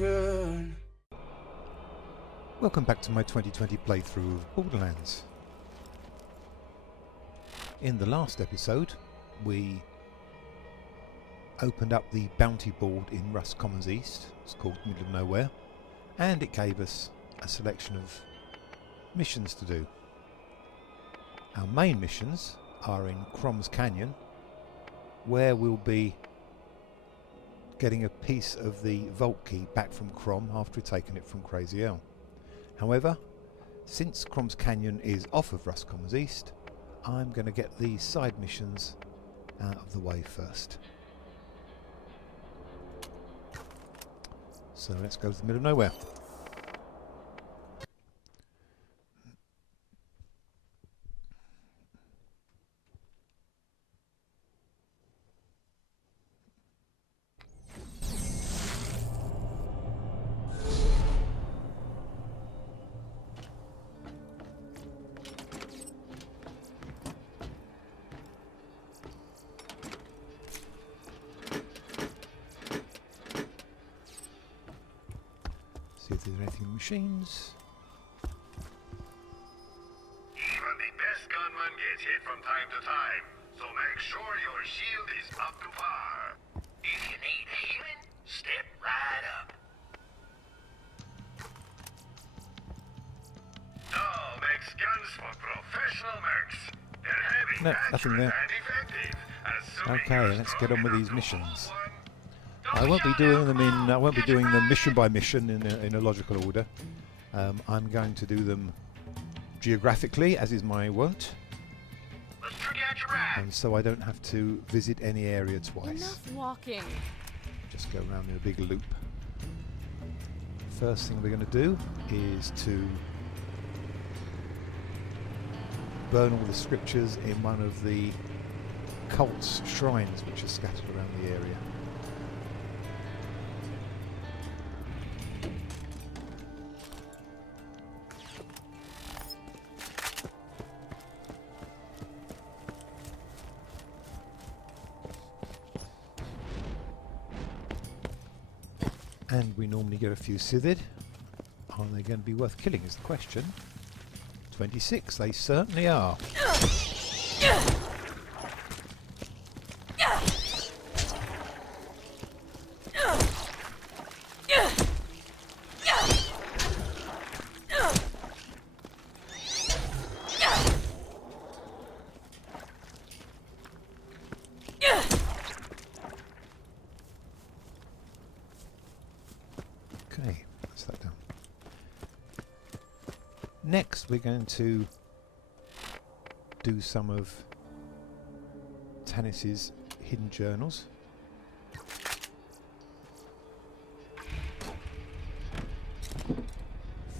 good. Welcome back to my 2020 playthrough of Borderlands. In the last episode, we opened up the bounty board in Rust Commons East. It's called Middle of Nowhere, and it gave us a selection of missions to do. Our main missions are in Crom's Canyon, where we'll be getting a piece of the vault key back from Crom after we've taken it from Crazy L. However, since Crom's Canyon is off of Rust Commons East, I'm going to get the side missions out of the way first. So let's go to the middle of nowhere. See if there's anything in the machines. Even the best gunman gets hit from time to time, so make sure your shield is up to par. If you need healing, step right up. Doll makes guns for professional mercs. They're heavy, No, nothing there. and effective. Okay, let's get on with these missions. I won't be doing them in. I won't be doing them mission by mission in a logical order. I'm going to do them geographically, as is my wont, and so I don't have to visit any area twice. Enough walking. Just go around in a big loop. First thing we're going to do is to burn all the scriptures in one of the cult's shrines which are scattered around the area. And we normally get a few Sithid. Are they going to be worth killing is the question. 26, they certainly are. Okay, that's that done. Next we're going to do some of Tanis's hidden journals.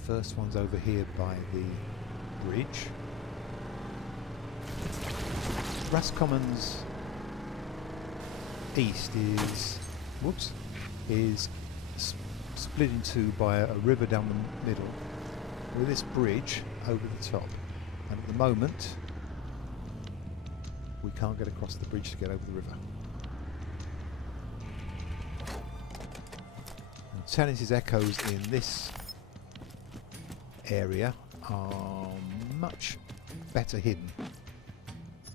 First one's over here by the bridge. Rust Commons East is split in two by a river down the middle with this bridge over the top, and at the moment we can't get across the bridge to get over the river. And Tanis's echoes in this area are much better hidden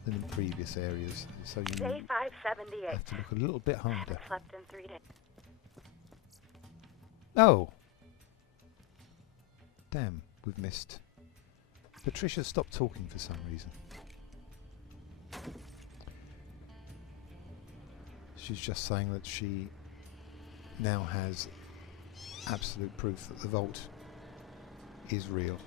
than in previous areas, so you Day 578. have to look a little bit harder. Slept in 3 days. Oh! Damn, we've missed. Patricia stopped talking for some reason. She's just saying that she now has absolute proof that the vault is real.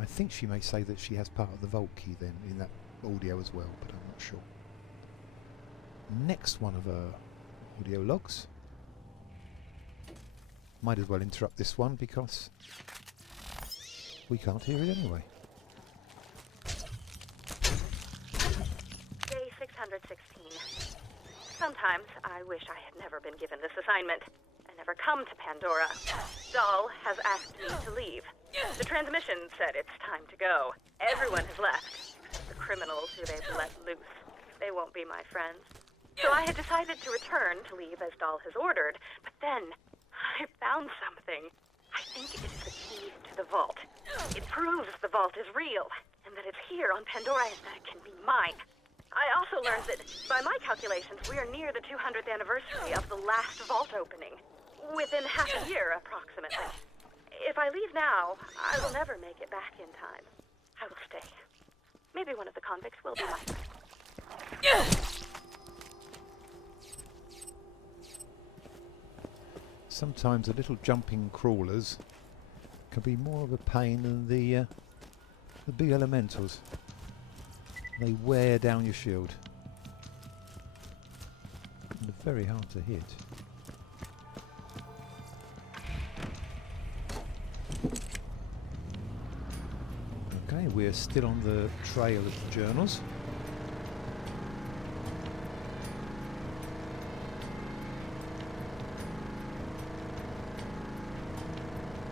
I think she may say that she has part of the vault key then in that audio as well, but I'm not sure. Next one of her audio logs. Might as well interrupt this one because we can't hear it anyway. Day 616. Sometimes I wish I had never been given this assignment and never come to Pandora. Dahl has asked me to leave. The transmission said it's time to go. Everyone has left. The criminals who they've let loose. They won't be my friends. So I had decided to return to leave as Dahl has ordered, but then I found something. I think it's the key to the vault. It proves the vault is real, and that it's here on Pandora and that it can be mine. I also learned that, by my calculations, we are near the 200th anniversary of the last vault opening. Within half a year, approximately. If I leave now, I will never make it back in time. I will stay. Maybe one of the convicts will be my friend. Sometimes the little jumping crawlers can be more of a pain than the big elementals. They wear down your shield. And they're very hard to hit. Okay, we're still on the trail of the journals.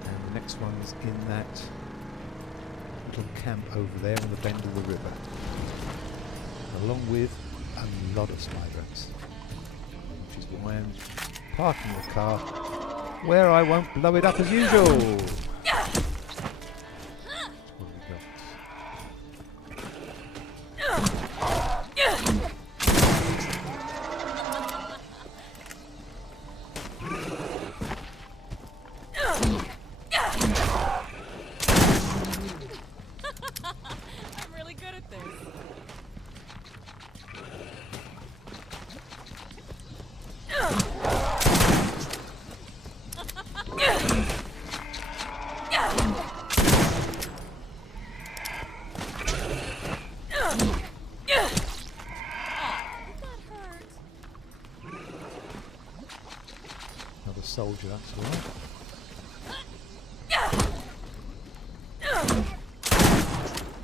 And the next one's in that little camp over there on the bend of the river, along with a lot of spider ants, which is why I'm parking the car where I won't blow it up as usual. What have we got? I'm really good at this. Another soldier, that's all right.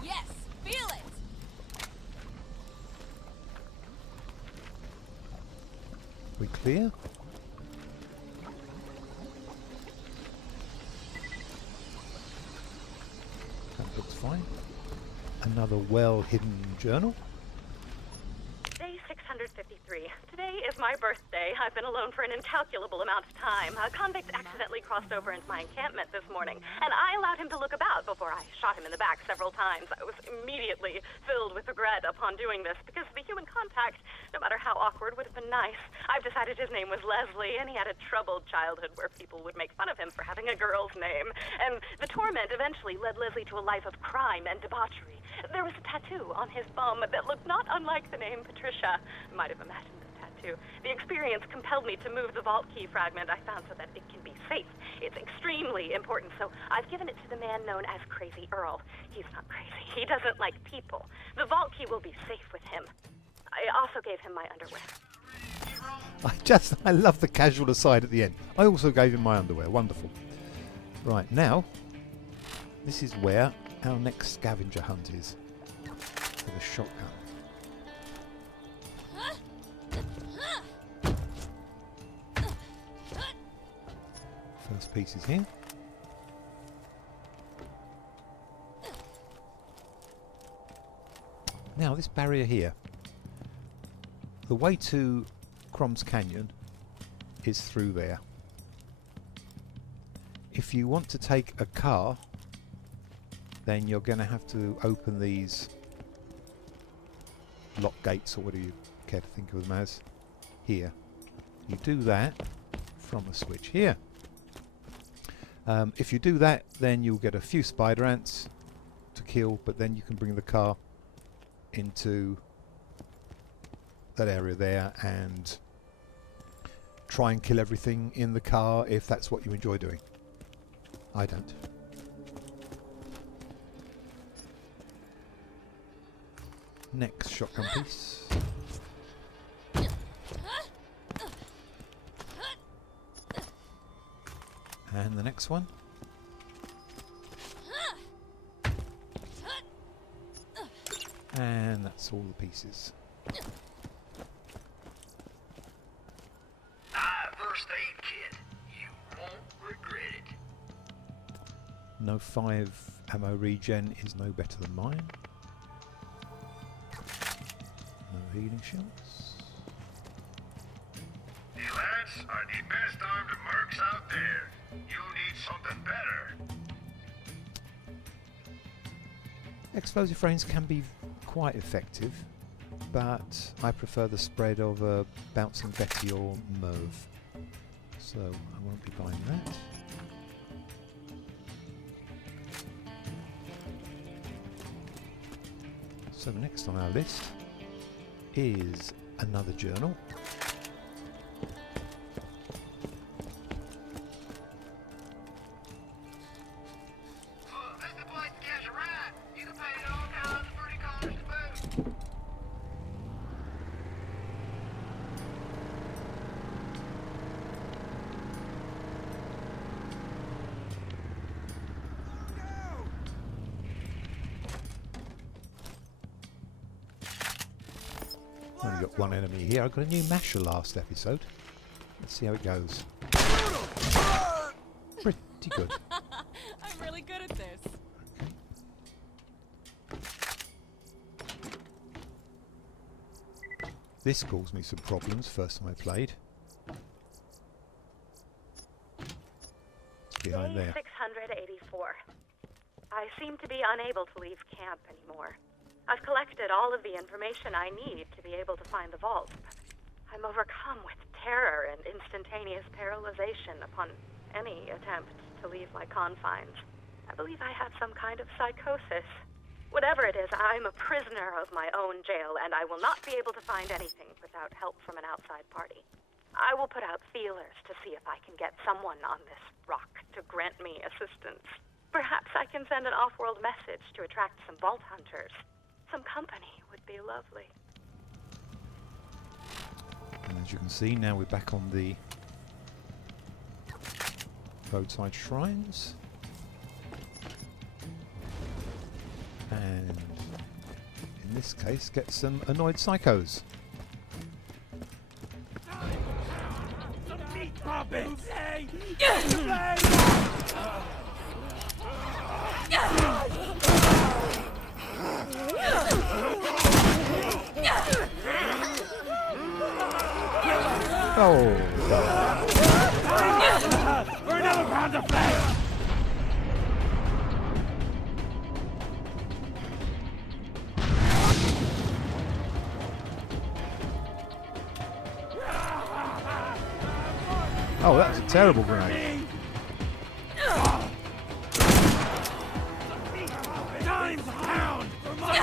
Yes, feel it. We clear? That looks fine. Another well-hidden journal. Day 653. Today is my birthday. I've been alone for an incalculable amount of time. A convict accidentally crossed over into my encampment this morning, and I allowed him to look about before I shot him in the back several times. I was immediately filled with regret upon doing this, because the human contact, no matter how awkward, would have been nice. I've decided his name was Leslie, and he had a troubled childhood where people would make fun of him for having a girl's name. And the torment eventually led Leslie to a life of crime and debauchery. There was a tattoo on his bum that looked not unlike the name Patricia. I might have imagined the tattoo. The experience compelled me to move the vault key fragment I found so that it can be safe. It's extremely important, so I've given it to the man known as Crazy Earl. He's not crazy. He doesn't like people. The vault key will be safe with him. I also gave him my underwear. I love the casual aside at the end. I also gave him my underwear. Wonderful. Right, now, this is where our next scavenger hunt is. With a shotgun. First piece is here. Now, this barrier here. The way to Crom's Canyon is through there. If you want to take a car, then you're going to have to open these lock gates, or whatever you care to think of them as, here. You do that from a switch here. If you do that, then you'll get a few spider ants to kill, but then you can bring the car into that area there and try and kill everything in the car if that's what you enjoy doing. I don't. Next shotgun piece. And the next one. And that's all the pieces. First aid kit. You won't regret it. No 5 ammo regen is no better than mine. No healing shells. rats are the best armed mercs out there. You need something better. Explosive rains can be quite effective, but I prefer the spread of a bouncing Betty or Merv, so I won't be buying that. So next on our list is another journal. This the place to catch a ride. You can pay all kinds of pretty cars to boot. Only got one enemy here. I got a new masher last episode. Let's see how it goes. Pretty good. I'm really good at this. This caused me some problems first time I played. It's behind Day there. 684. I seem to be unable to leave camp anymore. I've collected all of the information I need to be able to find the vault, but I'm overcome with terror and instantaneous paralyzation upon any attempt to leave my confines. I believe I have some kind of psychosis. Whatever it is, I'm a prisoner of my own jail, and I will not be able to find anything without help from an outside party. I will put out feelers to see if I can get someone on this rock to grant me assistance. Perhaps I can send an off-world message to attract some vault hunters. Some company would be lovely. And as you can see, now we're back on the roadside shrines. And in this case, get some annoyed psychos. Oh! For another pound of flesh! Oh, that was a terrible grenade. Times a pound for my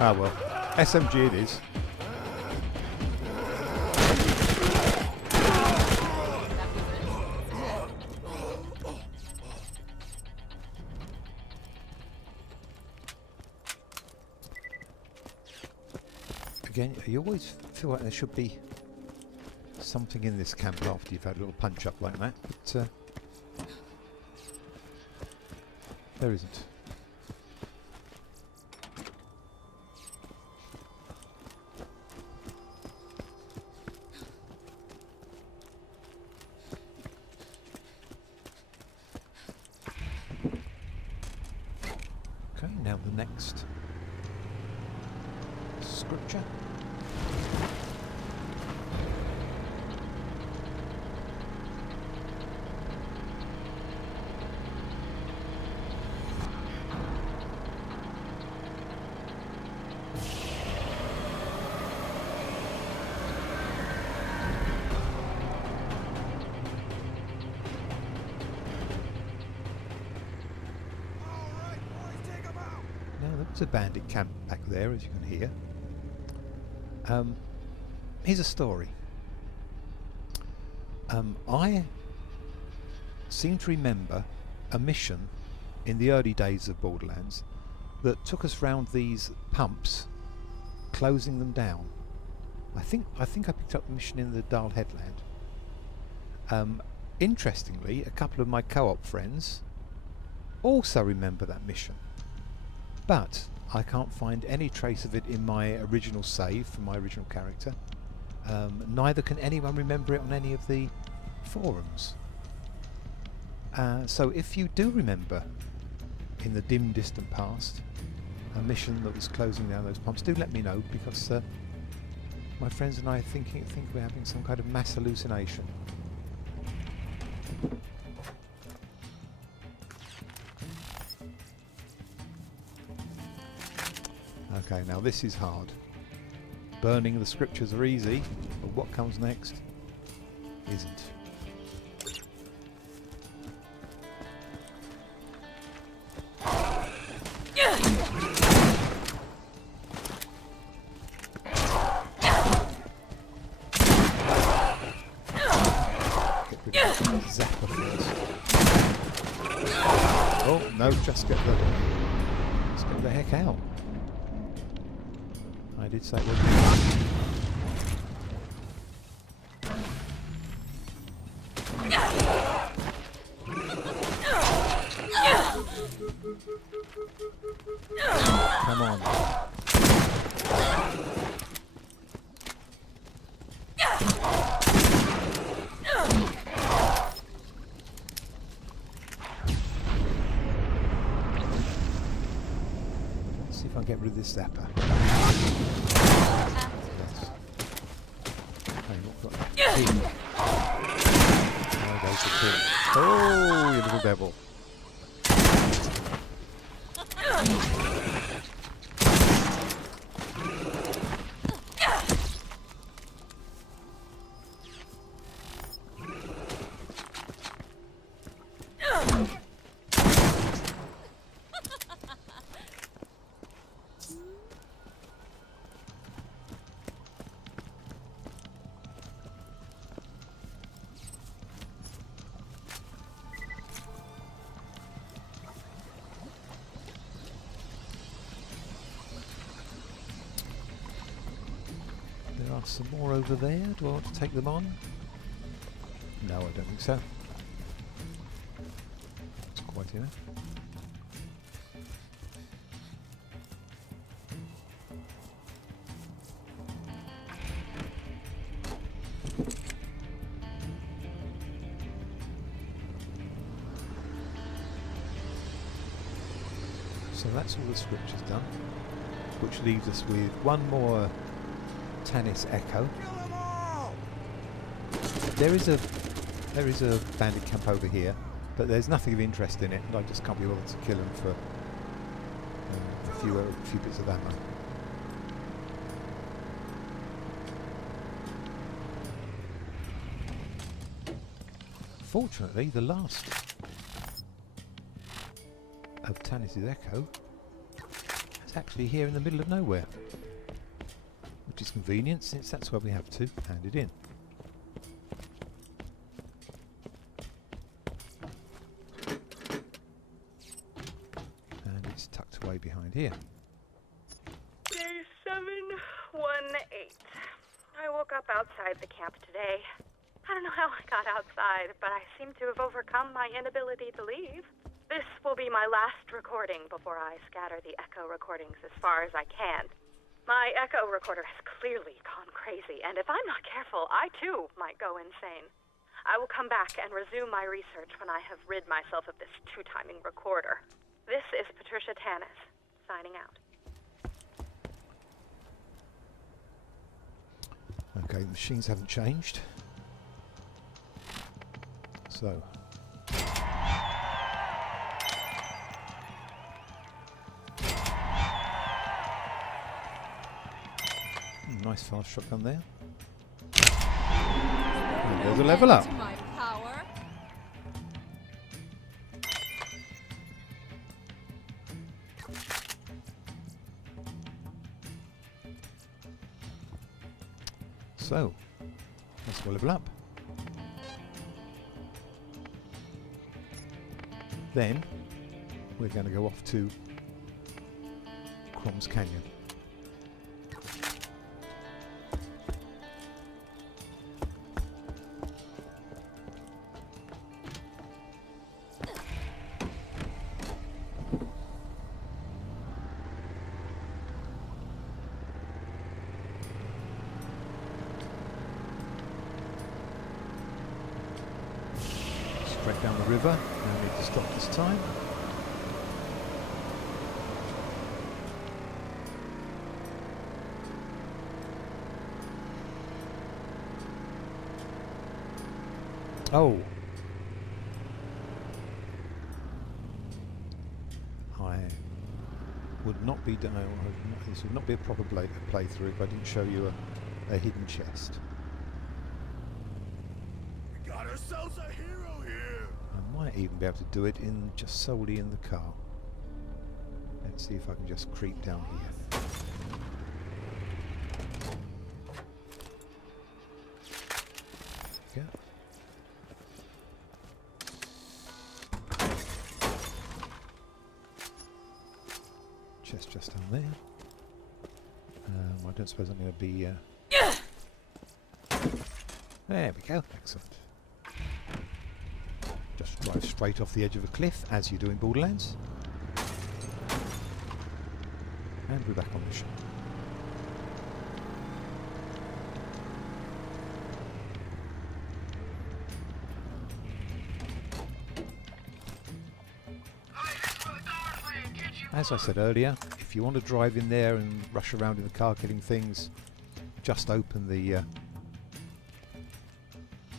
Ah well, SMG it is. Again, you always feel like there should be something in this camp after you've had a little punch up like that, but there isn't. Okay, now the next scripture. Now there was a bandit camp back there, as you can hear. Here's a story. I seem to remember a mission in the early days of Borderlands that took us round these pumps, closing them down. I think I picked up the mission in the Darl Headland. Interestingly, a couple of my co-op friends also remember that mission, but I can't find any trace of it in my original save for my original character, Neither can anyone remember it on any of the forums. So if you do remember in the dim distant past a mission that was closing down those pumps, do let me know, because my friends and I think we're having some kind of mass hallucination. Okay, now this is hard. Burning the scriptures are easy, but what comes next isn't. Zapper first. Oh no! Just get the heck out. I did say it wasn't. Come on. See if I can get rid of this zapper. Yes. There goes the key. Oh, you little devil. There are some more over there. Do I want to take them on? No, I don't think so. It's quite enough. So that's all the scriptures done, which leaves us with one more Tanis Echo. There is a bandit camp over here, but there's nothing of interest in it, and I just can't be bothered to kill him for a few bits of ammo. Fortunately, the last of Tanis' Echo is actually here in the middle of nowhere, which is convenient since that's where we have to hand it in. And it's tucked away behind here. Day 718. I woke up outside the camp today. I don't know how I got outside, but I seem to have overcome my inability to leave. This will be my last recording before I scatter the echo recordings as far as I can. My echo recorder has clearly gone crazy, and if I'm not careful, I too might go insane. I will come back and resume my research when I have rid myself of this two-timing recorder. This is Patricia Tanis, signing out. Okay, the machines haven't changed. So nice fast shotgun there. And there's a level up. My power. So let's level up. Then we're going to go off to Crom's Canyon. river. No need to stop this time. Oh. I would not be done. This would not be a proper playthrough if I didn't show you a hidden chest. We got ourselves a hero here. I might even be able to do it in just solely in the car. Let's see if I can just creep down here. Yeah. Chest just down there. I don't suppose I'm going to be... There we go. Excellent. Just drive straight off the edge of a cliff, as you do in Borderlands. And we're back on mission. As I said earlier, if you want to drive in there and rush around in the car killing things, just open the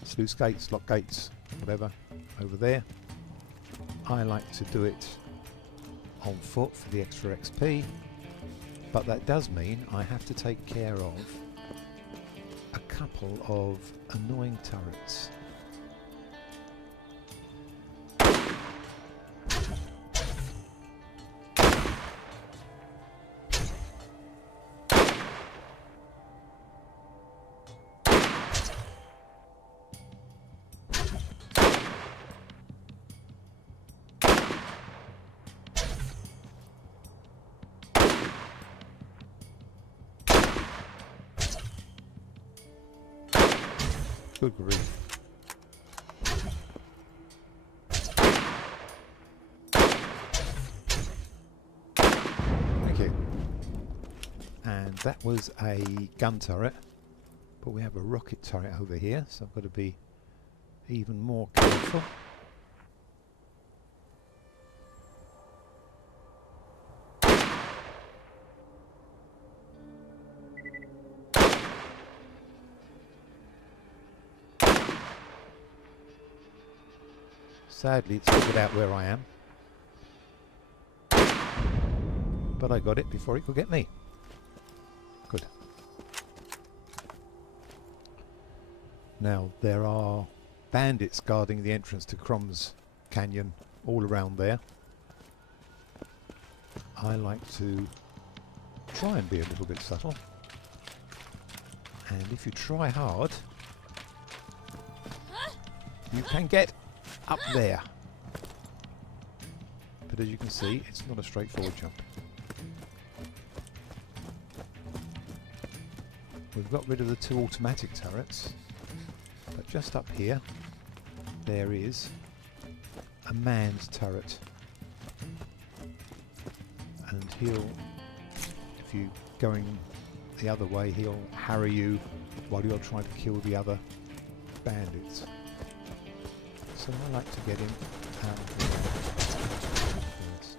sluice gates, lock gates, whatever, over there. I like to do it on foot for the extra XP, but that does mean I have to take care of a couple of annoying turrets. Good grief. Thank you. And that was a gun turret, but we have a rocket turret over here, so I've got to be even more careful. Sadly, it's figured out where I am. But I got it before it could get me. Good. Now, there are bandits guarding the entrance to Crom's Canyon all around there. I like to try and be a little bit subtle. And if you try hard, you can get up there. But as you can see, it's not a straightforward jump. We've got rid of the two automatic turrets, but just up here there is a manned turret, and he'll, if you're going the other way, he'll harry you while you're trying to kill the other bandits. So I like to get him out of the way first.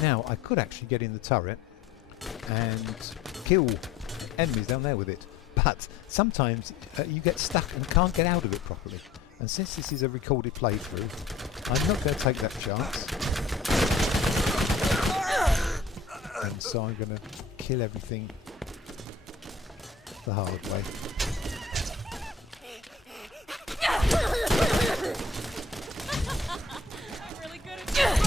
Now, I could actually get in the turret and kill enemies down there with it, but sometimes you get stuck and can't get out of it properly. And since this is a recorded playthrough, I'm not going to take that chance. And so I'm going to kill everything the hard way. I'm really good at this.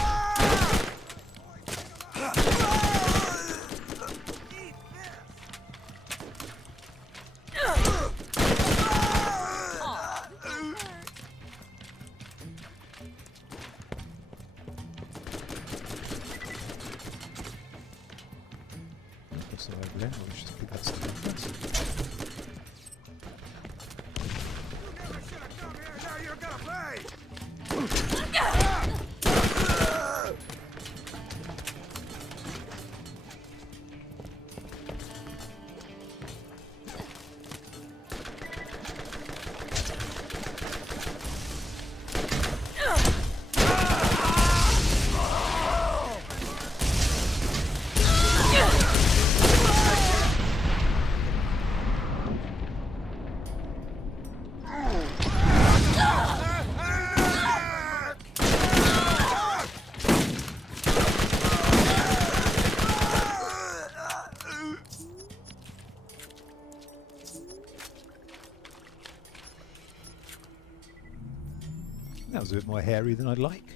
That was a bit more hairy than I'd like.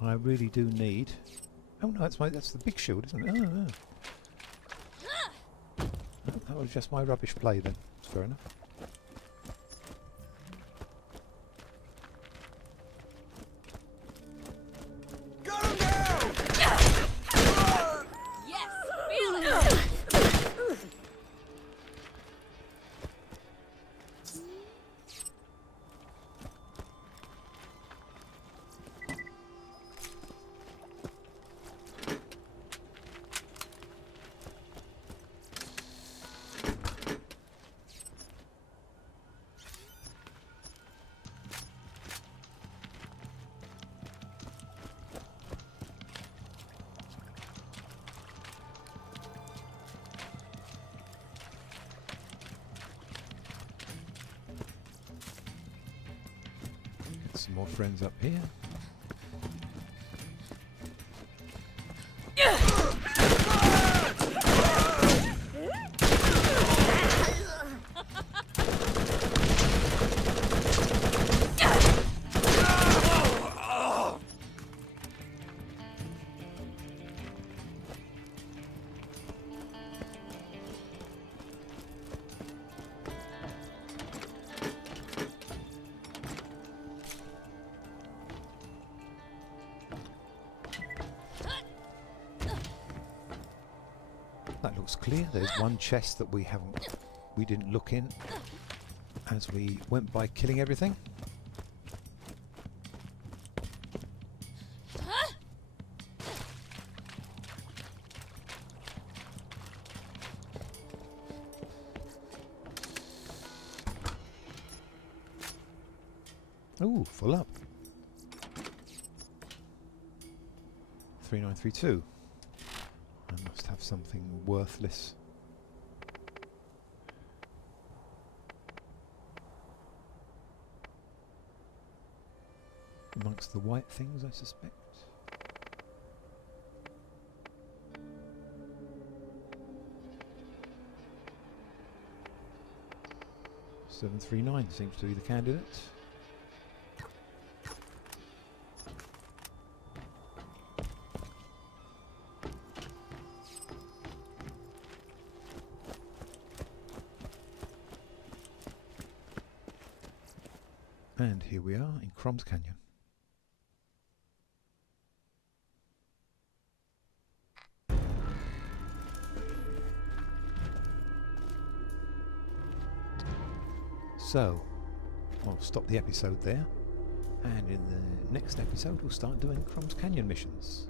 I really do need... Oh no, that's the big shield, isn't it? Oh, oh. Oh, that was just my rubbish play then. Fair enough. Yes, feel it. Some more friends up here. That looks clear. There's one chest that we didn't look in as we went by killing everything. Ooh, full up. 3932. I must have something worthless. Amongst the white things, I suspect. $739 seems to be the candidate. And here we are in Crumbs Canyon. So, I'll stop the episode there, and in the next episode we'll start doing Crumbs Canyon missions.